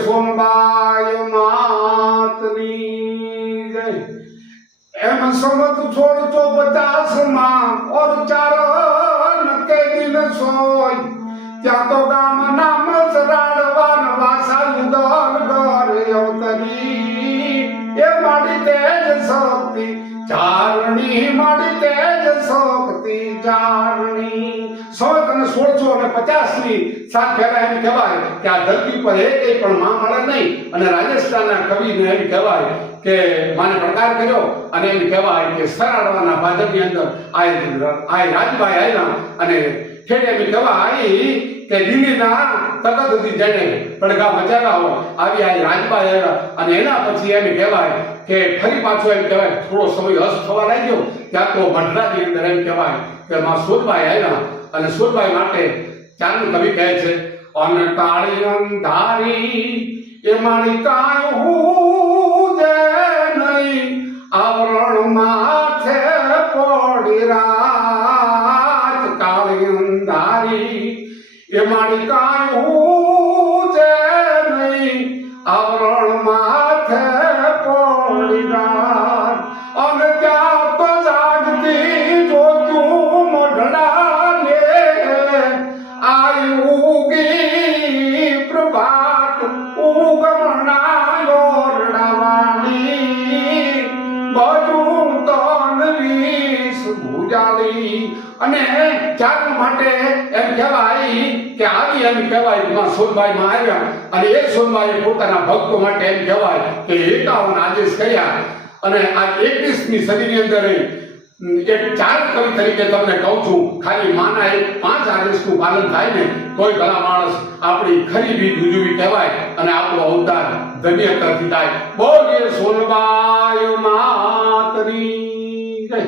સોનબાઈ માતની જય। एम समत 1650 માં और चारण के दिन सोय ત્યાં તો ગામ નામ સરાડવાન વાસા દલ ઘર અવતરી એ માડી તેજ શક્તિ ચારણી માડી તેજ શક્તિ ચારણી। 1650 ની સાત પહેલા એમ કહેવાય કે આ ધરતી પર એક પણ માં મળે નહીં અને રાજસ્થાનના કવિને એમ કહેવાય કે માને પ્રકાર કર્યો અને એમ કહેવાય કે સરાડવાના ભાજપની અંદર આ રાજભાઈ આવ્યા અને ખેડે એમ કહેવાય કે દિલ્હીના તકતથી જઈને પડઘા મચાવ્યા હોય આવી આ રાજભાઈ આવ્યા અને એના પછી એમ કહેવાય કે ફરી પાછો એમ કહેવાય થોડો સમય અસ્ત થવા લાગ્યો ત્યાં તો મઢડાની અંદર એમ કહેવાય કે માં સોનબાઈ આવ્યા અને સોનબાઈ માટે ચારનું કવિ કહે છે અન કાળી અંધારી એ મારી કાંઈ હું દે નહીં આવરણ માથે પડી રાત કાળી અંધારી એ મારી કાંઈ હું દે નહીં આવરણ માથે પડી રાત અને ત્યાં તો જાગતી જોતું મઢડાને આઈ ઉગી પ્રભાત ઉગમણા ઓરડાવાળી બધું તન વીસ ભુજાલી અને ચાર માટે એમ કહેવાય કે આવી એમ કહેવાય માં સોનબાઈ માં આવ્યા અને એ સોનબાઈ પોતાના ભક્તો માટે એમ કહેવાય કે 51 આદેશ કર્યા અને આ 21મી સદીની અંદર એક ચાર કવિ તરીકે તમને કહું છું ખાલી માના એક 5 આદેશનું પાલન થાય ને કોઈ ભલા માણસ આપણી ખરી બીજ ઉજવી કહેવાય અને આપણો અવતાર ધન્યતાથી થાય। બોલીએ સોનબાઈ માતની જય।